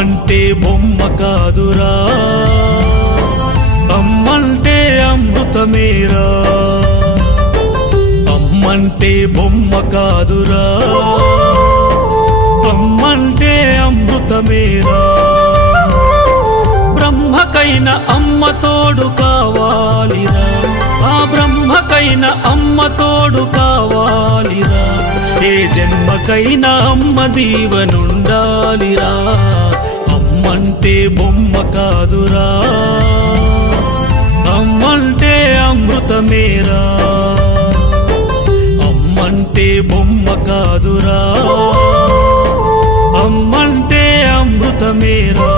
అమ్మంటే బొమ్మ కాదురా, అమ్మంటే అమృతమేరా. అమ్మంటే బొమ్మ కాదురా, అమ్మంటే అమృతమేరా. బ్రహ్మకైన అమ్మ తోడు కావాలిరా, ఆ బ్రహ్మకైన అమ్మ తోడు కావాలిరా. ఏ జన్మకైనా అమ్మ దీవెనుండాలిరా. అమ్మంటే బొమ్మ కాదురా, అమ్మంటే అమృతమేరా. అమ్మంటే బొమ్మ కాదురా, అమ్మంటే అమృతమేరా.